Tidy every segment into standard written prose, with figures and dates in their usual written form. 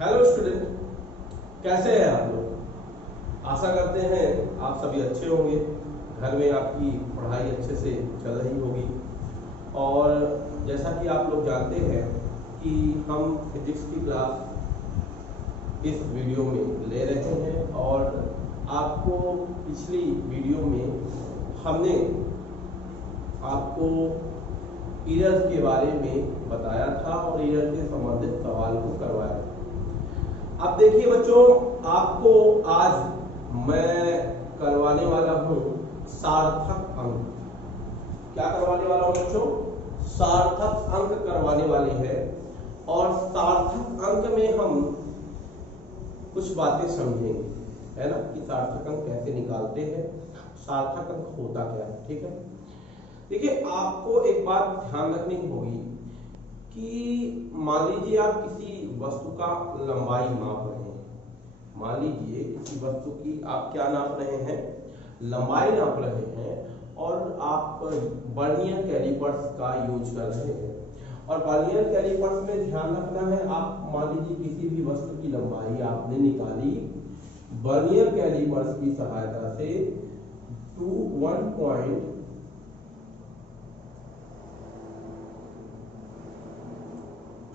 Hello student, कैसे हैं आप लोग। आशा करते हैं आप सभी अच्छे होंगे। घर में आपकी पढ़ाई अच्छे से चल रही होगी। और जैसा कि आप लोग जानते हैं कि हम फिजिक्स की क्लास इस वीडियो में ले रहे हैं और आपको पिछली वीडियो में हमने आपको इरर के बारे में बताया था और इरर से संबंधित सवाल को करवाया। अब देखिए बच्चों, आपको आज मैं करवाने वाला हूं सार्थक अंक। क्या करवाने वाला हूं बच्चों? सार्थक अंक करवाने वाले हैं। और सार्थक अंक में हम कुछ बातें समझेंगे, है ना, कि सार्थक अंक कैसे निकालते हैं, सार्थक अंक होता क्या है। ठीक है, देखिए आपको एक बात ध्यान रखनी होगी कि मान लीजिए आप किसी वस्तु का लंबाई नाप रहे हैं। मान लीजिए किसी वस्तु की आप क्या नाप रहे हैं? लंबाई नाप रहे हैं। और आप वर्नियर कैलिपर्स का यूज कर रहे हैं। और वर्नियर कैलिपर्स में ध्यान रखना है, आप मान लीजिए किसी भी वस्तु की लंबाई आपने निकाली वर्नियर कैलिपर्स की सहायता से 1.25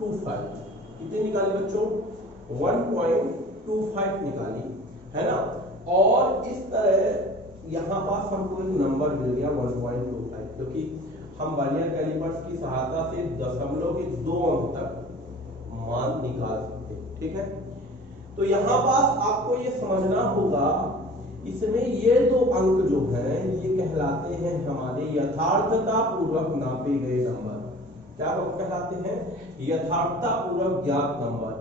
कितनी निकाली बच्चों? 1.25 निकाली, है ना। और इस तरह यहां पास हमको एक नंबर मिल गया 1.25, क्योंकि हम वर्नियर कैलिपर्स की सहायता से दशमलव के 2 अंक तक मान निकाल सकते हैं। ठीक है, तो यहां पास आपको ये समझना होगा, इसमें ये 2 अंक जो हैं ये कहलाते हैं हमारे यथार्थता पूर्वक नापे गए नंबर। क्या कहलाते हैं? यथार्थता पूर्वक ज्ञात नंबर।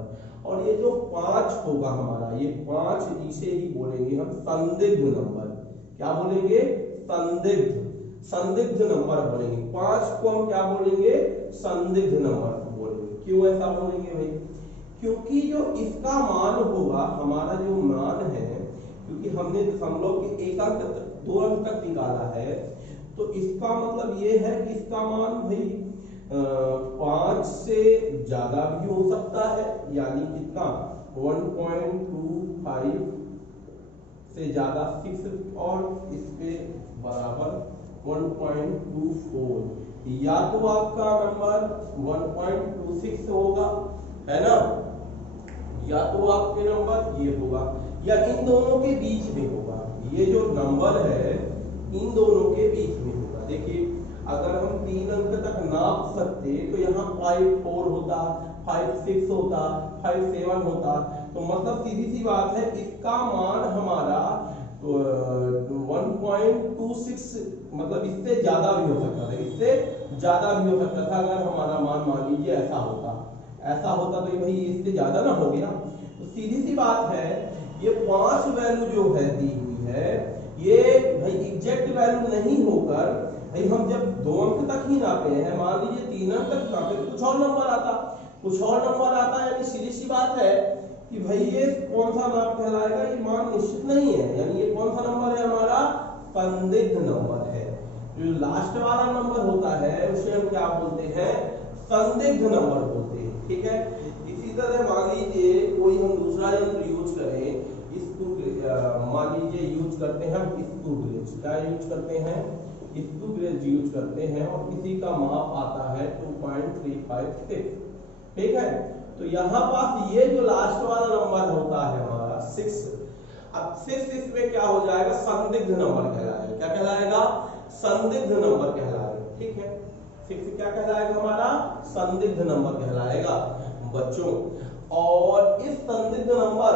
और ये जो 5 होगा हमारा, ये 5 इसे ही बोलेंगे हम संदिग्ध नंबर। क्या बोलेंगे? संदिग्ध नंबर बोलेंगे। 5 को हम क्या बोलेंगे? संदिग्ध नंबर बोलेंगे। क्यों ऐसा बोलेंगे भाई? क्योंकि जो इसका मान होगा, हमारा जो मान है, क्योंकि हमने दशमलव के 1 अंक 2 अंक तक निकाला है, तो इसका मतलब ये है कि इसका मान भाई 5 से ज्यादा भी हो सकता है। यानी कितना? 1.25 से ज्यादा 6 और इसके बराबर 1.24। या तो आपका नंबर 1.26 होगा, है ना, या तो आपके नंबर ये होगा, या इन दोनों के बीच में होगा। ये जो नंबर है इन दोनों के बीच में होगा। देखिए, अगर हम 3 अंक तक नाप सकते तो यहाँ 5.4 होता, 5.6 होता, 5.7 होता। तो मतलब सीधी सी बात है, इसका मान हमारा 1.26, मतलब इससे ज्यादा भी हो सकता था, इससे ज्यादा भी हो सकता था। अगर हमारा मान मान लीजिए ऐसा होता तो भाई इससे ज्यादा ना हो गया। तो सीधी सी बात है, ये 5 वैल्यू जो है दी हुई है, ये भाई एग्जैक्ट वैल्यू नहीं होकर, भाई हम जब 2 अंक तक ही नापे हैं, मान लीजिए 3 अंक तक नापे तो कुछ और नंबर आता, यानी सीधी सी बात है कि भाई ये कौन सा नाप कहलाएगा? ये मान निश्चित नहीं है। यानी ये कौन सा नंबर है? हमारा संदिग्ध नंबर है। जो लास्ट वाला नंबर होता है उसे हम क्या बोलते हैं? संदिग्ध नंबर बोलते हैं। ठीक है, इसी तरह मान लीजिए कोई हम दूसरा यंत्र यूज करें, मान लीजिए यूज करते हैं हम स्क्रू गेज। क्या यूज करते हैं? स्क्रू गेज यूज करते हैं और किसी का माप आता है 2.356। ठीक है, तो यहाँ पास ये जो लास्ट वाला नंबर होता है हमारा 6, अब 6 इसमें क्या हो जाएगा? संदिग्ध नंबर कहलाएगा। क्या कहलाएगा? संदिग्ध नंबर कहलाएगा। ठीक है, 6 क्या कहलाएगा? हमारा संदिग्ध नंबर कहलाएगा बच्चों। और इस संदिग्ध नंबर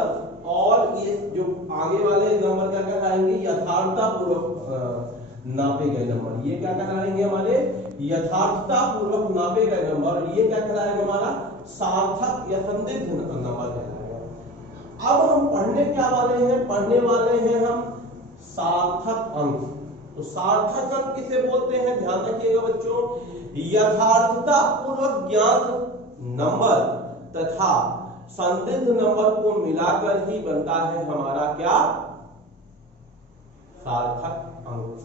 और ये जो आगे वाले नंबर क्या कहलाएंगे? यथार्थता पूर्वक नापे गए नंबर। ये क्या कहलाएंगे? हमारे यथार्थता पूर्वक नापे गए नंबर। ये क्या कहलाएगा? हमारा सार्थक या संदिग्ध नंबर कहलाएगा। अब हम पढ़ने क्या वाले हैं? पढ़ने वाले हैं हम सार्थक अंक। तो सार्थक अंक किसे बोलते हैं? ध्यान रखिएगा बच्चों, यथार्थता पूर्वक ज्ञात नंबर तथा संदिग्ध नंबर को मिलाकर ही बनता है हमारा क्या? सार्थक अंक।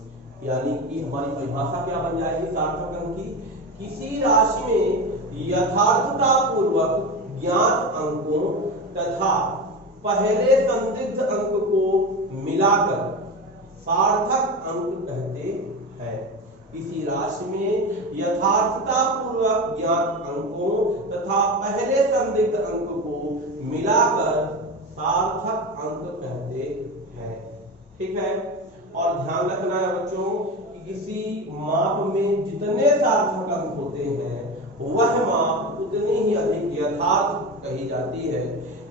यानी कि हमारी परिभाषा क्या बन जाएगी सार्थक अंक की? किसी राशि में यथार्थता पूर्वक ज्ञात अंकों तथा पहले संदिग्ध अंक को मिलाकर सार्थक अंक कहते हैं। किसी राशि में यथार्थता पूर्वक ज्ञात अंकों तथा पहले संदिग्ध अंक को मिलाकर सार्थक अंक कहते हैं। ठीक है, और ध्यान रखना है बच्चों कि किसी माप में जितने सार्थक अंक होते हैं वह माप उतनी ही अधिक यथार्थ कही जाती है,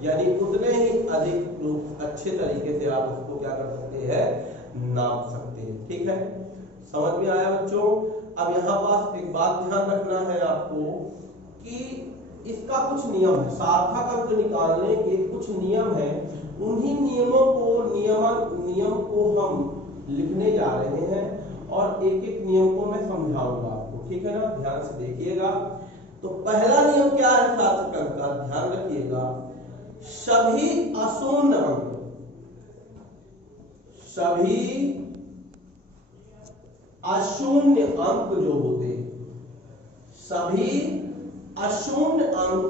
यानी उतने ही अधिक अच्छे तरीके से आप उसको क्या कर सकते हैं, नाप सकते हैं। ठीक है, समझ में आया बच्चों। अब यहाँ पास एक बात ध्यान रखना है आपको कि इसका कुछ नियम है, सार्थक अंक निकालने के कुछ नियम है। उन्हीं नियमों को नियम को हम लिखने जा रहे हैं और एक एक नियम को मैं समझाऊंगा आपको। ठीक है ना, ध्यान से देखिएगा। तो पहला नियम क्या है सार्थक अंक का, ध्यान रखिएगा। सभी अशून्य अंक, सभी अशून्य अंक जो होते हैं, सभी अशून्य अंक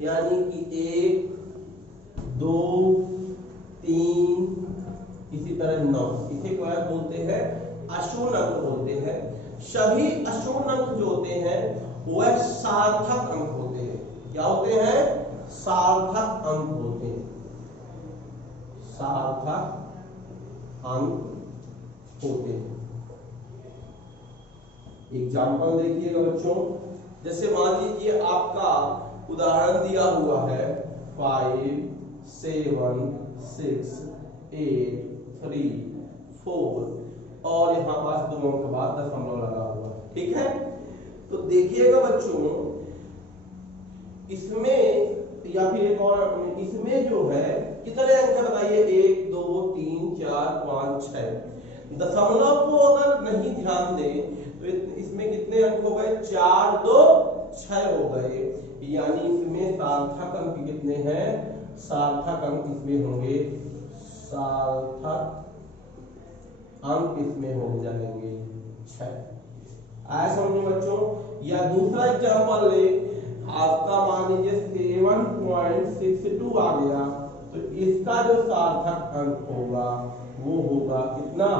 यानी कि 1, 2, 3 इसी तरह 9, इसे क्या बोलते हैं, अशून्य अंक बोलते हैं। सभी अशून्य अंक जो होते हैं वह सार्थक अंक होते हैं। क्या होते हैं, सार्थक अंक होते हैं, सार्थक अंक होते हैं। एग्जाम्पल देखिएगा बच्चों, जैसे मान लीजिए आपका उदाहरण दिया हुआ है 5, 7, 6, 8, 3, 4 और यहाँ पास 2 अंक के बाद दशमलव लगा हुआ है। ठीक है, तो देखिएगा बच्चों इसमें या फिर एक और इसमें जो है कितने अंक है बताइए, 1, 2, 3, 4, 5, 6। दशमलव को अगर नहीं ध्यान दें तो इसमें कितने अंक हो गए, 4, 2, 6 हो गए। यानी इसमें सार्थक अंक कितने हैं, सार्थक अंक इसमें होंगे, सार्थक अंक इसमें हो जाएंगे 6। आया समझ में बच्चों। या दूसरा एग्जांपल ले, आपका मान लीजिए 7.62 आ गया, तो इसका जो सार्थक अंक होगा वो होगा कितना,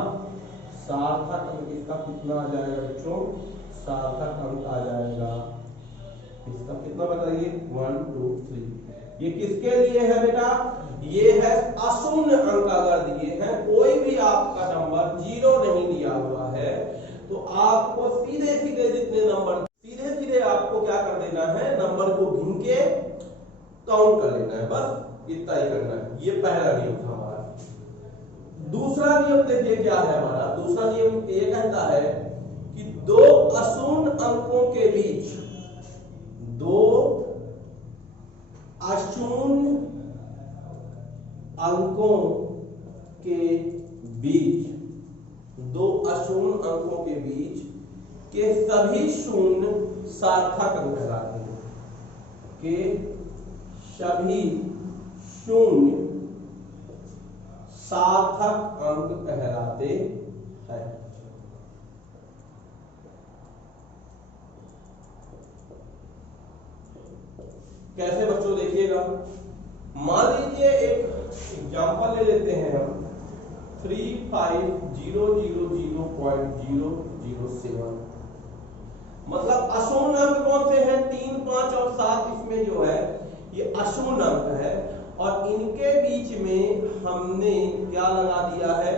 सार्थक अंक इसका कितना आ जाएगा बच्चों, सार्थक अंक आ जाएगा इसका कितना बताइए, 1, 2, 3। ये किसके लिए है बेटा, ये है अशून्य अंक अगर दिए हैं, कोई भी आपका नंबर 0 नहीं दिया हुआ है तो आपको सीधे सीधे जितने नंबर सीधे आपको क्या कर देना है, नंबर को गिन के काउंट कर लेना है, बस इतना ही करना है। ये पहला नियम था हमारा। दूसरा नियम देखिए क्या है हमारा, दूसरा नियम ये कहता है कि 2 अशून्य अंकों के बीच, 2 अशून्य अंकों के बीच, 2 अशून्य अंकों के बीच के सभी शून्य सार्थक अंक कहलाते हैं, के सभी शून्य सार्थक अंक कहलाते हैं। कैसे बच्चों देखिएगा, मान लीजिए एक एग्जांपल ले लेते हैं हम 35000.007। मतलब अशून्य अंक कौन से हैं, 3, 5 और 7 इसमें जो है ये अशून्य अंक है और इनके बीच में हमने क्या लगा दिया है,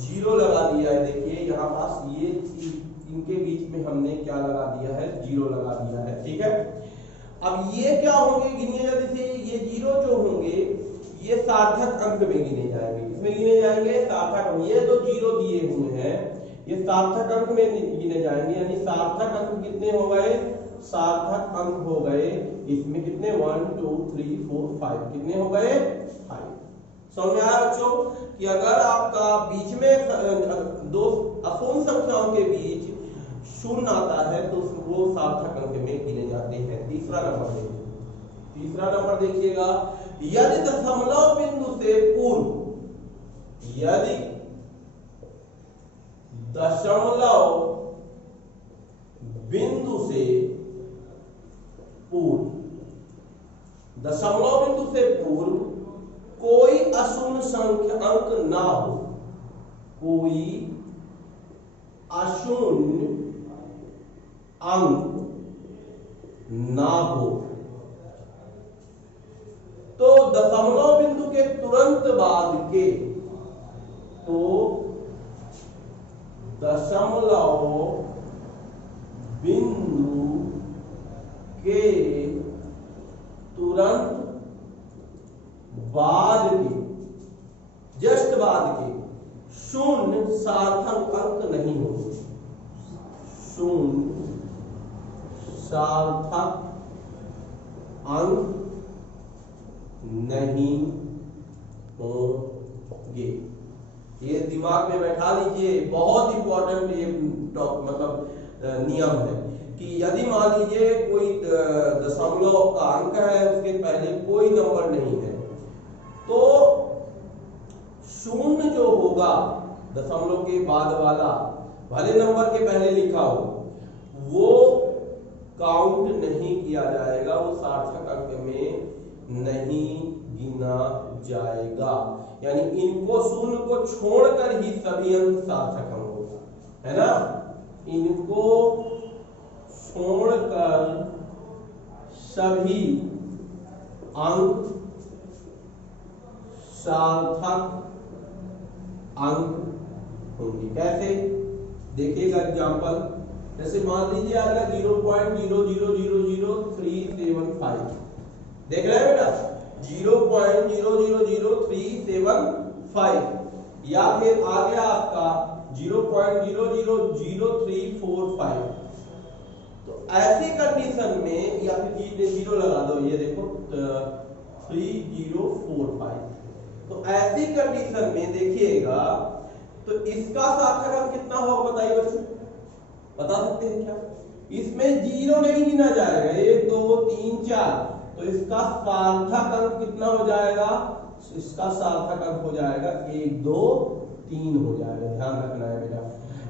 0 लगा दिया है। देखिए यहाँ पास ये इनके बीच में हमने क्या लगा दिया है, 0 लगा दिया है। ठीक है, अब ये क्या होंगे, गिनिए जल्दी से, ये 0 जो होंगे ये सार्थक अंक में गिने जाएंगे, इसमें गिने जाएंगे सार्थक अंक। ये जो 0 दिए हुए हैं ये सार्थक अंक में गिने जाएंगे, यानी सार्थक अंक कितने हो गए, सार्थक अंक हो गए इसमें कितने, 1, 2, 3, 4, 5, कितने हो गए, 5। समझ में आया बच्चों कि अगर आपका बीच में 2 अशून्य संख्याओं के बीच शून्य आता है तो वो सार्थक अंक में गिने जाते हैं। तीसरा नंबर देखिए, तीसरा नंबर देखिएगा, यदि दशमलव बिंदु से पूर्व, यदि दशमलव बिंदु से पूर्व दशमलव बिंदु से पूर्व कोई अशून्य संख्या अंक ना हो, कोई अशून्य अंक ना हो। तो दशमलव बिंदु के तुरंत बाद के, तो दशमलव बिंदु के तुरंत बाद के, जस्ट बाद के शून्य सार्थक अंक नहीं होंगे, शून्य सार्थक अंक नहीं होंगे। ये दिमाग में बैठा लीजिए, बहुत इंपॉर्टेंट ये मतलब नियम है कि यदि मान लीजिए कोई दशमलव का अंक है, उसके पहले कोई नंबर नहीं है, तो शून्य जो होगा दशमलव के बाद वाला, भले नंबर के पहले लिखा हो, वो काउंट नहीं किया जाएगा, वो सार्थक अंक में नहीं गिना जाएगा। यानी इनको शून्य को छोड़कर ही सभी अंक सार्थक अंक होगा, है ना। इनको छोड़कर सभी अंक सार्थक अंक होंगे। कैसे देखिएगा एग्जांपल, जैसे मान लीजिए अगला 0.00000375 देख रहे हैं बेटा, 0.000375, या फिर आ गया आपका 0.000345। तो ऐसी कंडीशन में, या फिर जीरो लगा दो, ये देखो 3045। तो ऐसी कंडीशन में देखिएगा, तो इसका सार्थक अंक कितना होगा बताइए बच्चों, बता सकते हैं क्या? इसमें जीरो नहीं गिना जाएगा, 1 2 3 4, तो इसका सार्थक अंक कितना हो जाएगा? इसका सार्थक अंक हो जाएगा 1 2 3 हो जाएगा, ध्यान रखना है बेटा।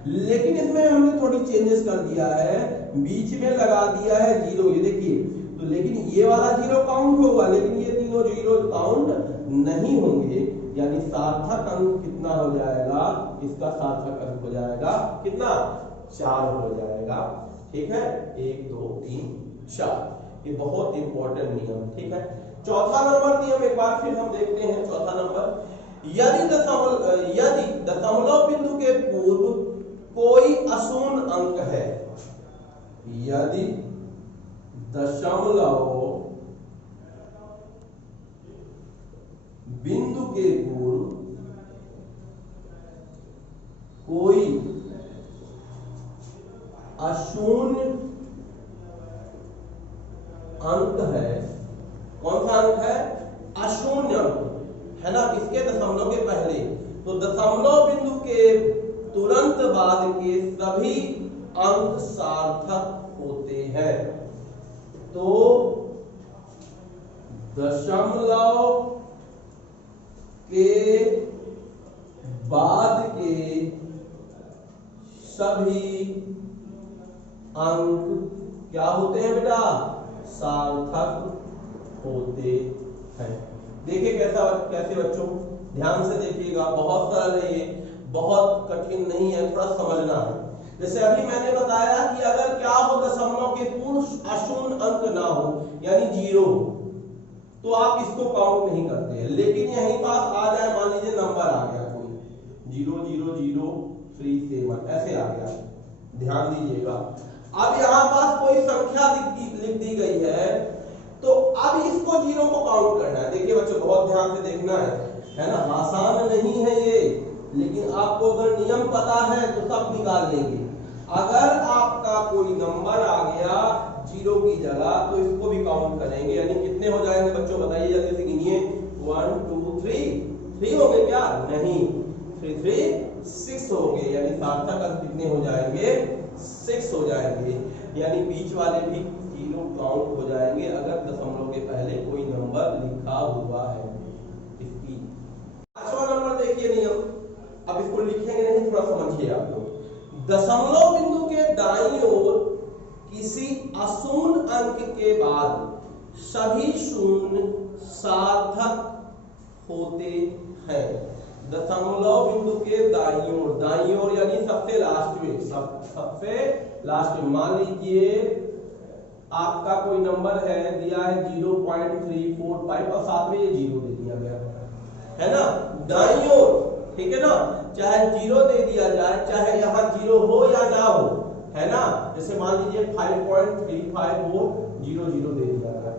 लेकिन इसमें हमने थोड़ी चेंजेस कर दिया है, बीच में लगा दिया है जीरो, ये देखिए। तो लेकिन ये वाला जीरो काउंट होगा, लेकिन ये तीनों जीरो काउंट नहीं होंगे, यानी सार्थक अंक कितना हो जाएगा? इसका सार्थक अंक हो जाएगा कितना? 4 हो जाएगा, ठीक है। 1 2 3 4, ये बहुत इंपॉर्टेंट नियम, ठीक है। चौथा नंबर नियम एक बार फिर हम देखते हैं। चौथा नंबर, यदि दशमलव बिंदु के पूर्व कोई अशून्य अंक है, यदि दशमलव बिंदु के पूर्व कोई अशून्य अंक है, कौन सा अंक है? अशून्य अंक, है ना, किसके? दशमलव के पहले। तो दशमलव बिंदु के तुरंत बाद के सभी अंक सार्थक होते हैं। तो दशमलव के बाद के सभी अंक क्या होते हैं बेटा? सार्थक होते हैं। देखिए कैसे बच्चों, ध्यान से देखिएगा, बहुत सरल है ये, बहुत कठिन नहीं है, थोड़ा समझना है। जैसे अभी मैंने बताया कि अगर क्या हो, दशमलव के पूर्व अशून्य अंक ना हो, यानी जीरो, तो आप इसको काउंट नहीं करते हैं। लेकिन यहीं पास आ जाए, मान लीजिए नंबर आ गया कोई 00037 ऐसे आ गया, ध्यान दीजिएगा। अब यहां पास कोई संख्या लिख दी गई है, तो अब इसको जीरो को काउंट करना है। देखिए बच्चों, बहुत ध्यान से देखना है ना, आसान नहीं है ये, लेकिन आपको अगर नियम पता है तो सब निकाल लेंगे। अगर आपका कोई नंबर आ गया जीरो की जगह, तो इसको भी काउंट करेंगे, यानी कितने हो जाएंगे बच्चों बताइए, जल्दी से गिनिए। 1 2 3 हो गए क्या? नहीं, 3 3 6 हो गए, यानी सार्थक अंक कितने हो जाएंगे? 6 हो जाएंगे, यानी बीच वाले भी जीरो काउंट हो जाएंगे अगर दशमलव के पहले कोई नंबर लिखा हुआ है। इसकी 5वां नंबर देखिए नियम, अब इसको लिखेंगे नहीं, थोड़ा समझिए आप लोग। दशमलव बिंदु के दाईं ओर किसी अशून्य अंक के बाद सभी शून्य सार्थक होते हैं। दशमलव बिंदु के दाईं ओर यानी सबसे लास्ट में, सबसे लास्ट में मान लीजिए आपका कोई नंबर है, दिया है 0.345 और साथ में ये 0 दे दिया गया है ना, दाईं ओर, ठीक है ना, चाहे 0 दे दिया जाए, चाहे यहाँ 0 हो या ना हो, है ना, जैसे मान लीजिए 5.35 हो, 0 0 दे दिया गया।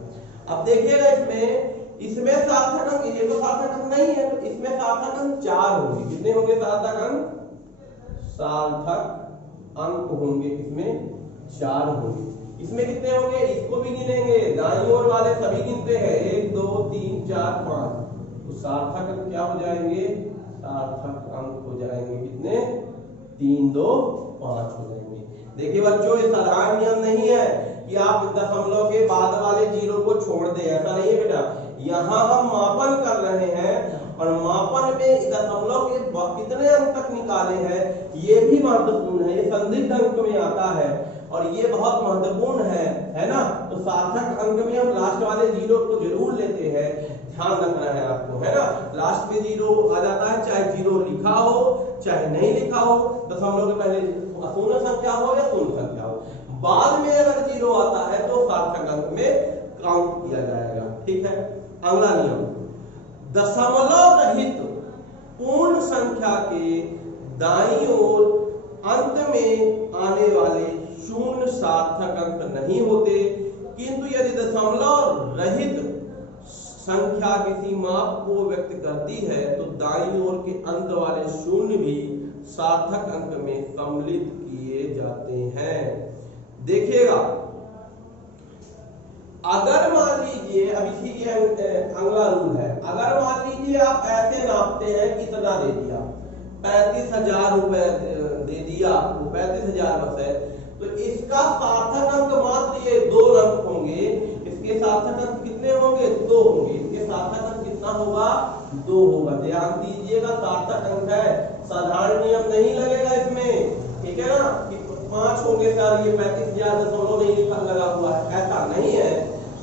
अब देखिएगा इसमें सार्थक अंक, ये तो सार्थक अंक नहीं है, तो इसमें सार्थक अंक 4 होंगे। कितने होंगे सार्थक अंक? सार्थक अंक होंगे इसमें 4 होंगे। इसमें कितने होंगे? इसको भी गिनेंगे, दाईं ओर वाले सभी गिनते हैं, 1 2 3 4 5, तो सार्थक अंक क्या हो जाएंगे? सार्थक अंक हो जाएंगे कितने? 3 2 5 हो जाएंगे। देखिए बच्चों, ये साधारण नियम नहीं है कि आप दशमलव के बाद वाले 0 को छोड़ दें, ऐसा नहीं है बेटा। यहाँ हम मापन कर रहे हैं और मापन में दशमलव के कितने अंक तक निकाले हैं ये भी महत्वपूर्ण है, ये संदिग्ध अंक में आता है और ये बहुत महत्वपूर्ण है ना। तो सार्थक अंक में हम लास्ट वाले 0 को जरूर लेते हैं, ध्यान रखना है आपको, है ना। लास्ट में 0 आ जाता है, चाहे 0 लिखा हो चाहे नहीं लिखा हो, दशमलव के पहले अपूर्ण संख्या हो या पूर्ण संख्या हो, बाद में अगर 0 आता है तो सार्थक अंक में काउंट किया जाएगा, ठीक है। अगला नियम, दशमलव रहित पूर्ण संख्या के दाईं ओर अंत में आने वाले शून्य सार्थक अंक नहीं होते, किंतु यदि दशमलव रहित संख्या किसी माप को व्यक्त करती है तो दाईं ओर के अंत वाले शून्य भी सार्थक अंक में सम्मिलित किए जाते हैं। देखिएगा, अगर मान लीजिए, अब इसी ये अगला रूल है, अगर मान लीजिए आप ऐसे नापते हैं, कितना दे दिया, 35,000 रुपए दे दिया आपको, 35,000 बस है, तो इसका सार्थक अंक मात्र ये 2 अंक होंगे, इसके सार्थक अंक कितने होंगे? 2 होंगे, इसके सार्थक अंक कितना होगा? 2 होगा। ध्यान दीजिएगा, सार्थक अंक है, साधारण नियम नहीं लगेगा इसमें, ठीक है ना, कि 5 होंगे सर, ये 35,000 दशमलव नहीं लगा हुआ है, ऐसा नहीं है।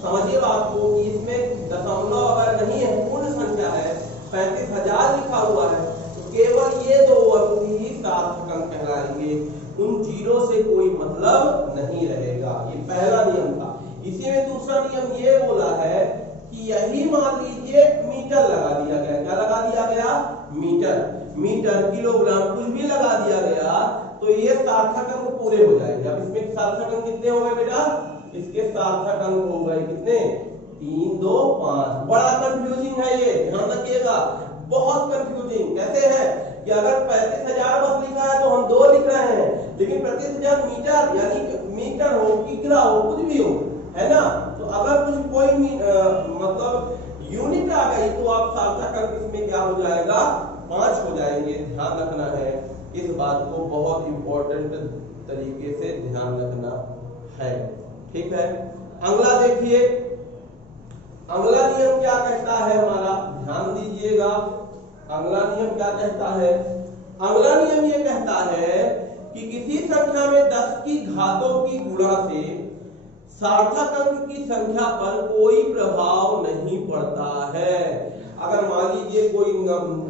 समझिए बात को कि इसमें दशमलव अगर नहीं है, पूर्ण संख्या है, 35,000 लिखा हुआ है, तो केवल ये 2 अंक ही सार्थक अंक कहलाएंगे, उन 0 से कोई मतलब नहीं रहेगा। ये पहला नियम था। इसी में दूसरा नियम ये बोला है कि यही मान लीजिए मीटर लगा दिया गया, क्या लगा दिया गया? मीटर किलोग्राम कुछ भी लगा दिया गया तो ये सार्थक अंक पूरे हो जाएंगे। अब इसमें सार्थक अंक कितने हो गए बेटा? इसके सार्थक अंक हो गए कितने? 3 2 5। बड़ा कंफ्यूजिंग है ये, ध्यान रखिएगा, बहुत कंफ्यूजिंग। कैसे है कि अगर 35,000 बस लिखा है तो हम 2 लिख रहे हैं, लेकिन 35,000 मीटर यानी मीटर हो, किग्रा हो, कुछ भी हो, है ना, तो अगर कुछ कोई मतलब यूनिट आ गई तो आप सार्थक अंक इसमें क्या हो जाएगा? 5 हो जाएंगे। ध्यान रखना है इस बात को, बहुत इंपॉर्टेंट तरीके से ध्यान रखना है, ठीक है। अगला देखिए, अगला नियम क्या कहता है हमारा, ध्यान दीजिएगा, अगला नियम क्या कहता है? अगला नियम ये कहता है कि किसी संख्या में 10 की घातों की गुणा से सार्थक अंक की संख्या पर कोई प्रभाव नहीं पड़ता है। अगर मान लीजिए कोई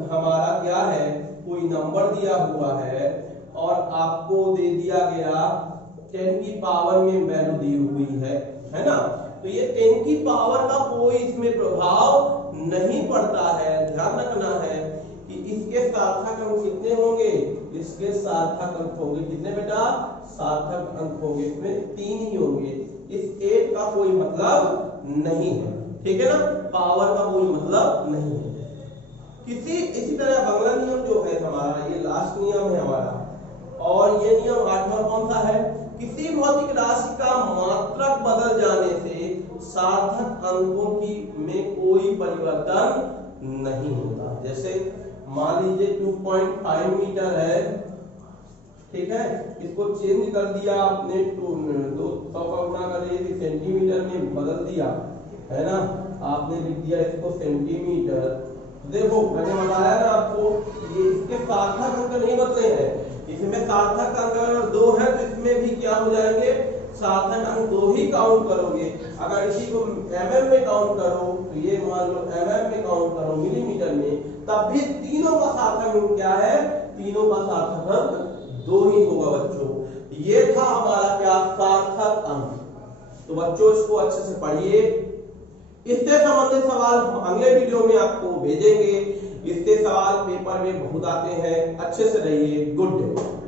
हमारा क्या है, कोई नंबर दिया हुआ है और आपको दे दिया गया 10 की पावर में वैल्यू दी हुई है ना, तो ये 10 की पावर का कोई इसमें प्रभाव नहीं पड़ता है। ध्यान रखना है कि इसके सार्थक अंक कितने होंगे? इसके सार्थक अंक होंगे कितने बेटा? सार्थक अंक होंगे इसमें 3 ही होंगे, इस 8 का कोई मतलब नहीं है, ठीक है ना, पावर का कोई मतलब नहीं है। इसी तरह अगला नियम जो है हमारा, ये लास्ट नियम है हमारा, और ये नियम 8वां कौन सा है? किसी भौतिक राशि का मात्रक बदल जाने से सार्थक अंकों की में कोई परिवर्तन नहीं होता। जैसे मान लीजिए 2.5 मीटर है, ठीक है, इसको चेंज कर दिया आपने, 200 का गुणा करके सेंटीमीटर में बदल दिया, है ना, आपने लिख दिया इसको सेंटीमीटर। देखो मैंने बताया ना आपको, ये इसके सार्थक अंक नहीं बदले हैं, इसमें सार्थक अंक अगर 2 है तो इसमें भी क्या हो जाएंगे? सार्थक अंक 2 ही काउंट करोगे। अगर इसी को mm में काउंट करो तो ये मान लो mm में काउंट करो मिलीमीटर में, तब भी तीनों का सार्थक अंक क्या है? तीनों का सार्थक अंक 2 ही होगा बच्चों। ये था हमारा क्या? सार्थक अंक। तो बच्चों इसको अच्छे से पढ़िए। इससे संबंधित सवाल हम अगले वीडियो में आपको भेजेंगे। इससे सवाल पेपर में बहुत आते हैं। अच्छे से रहिए। Good day.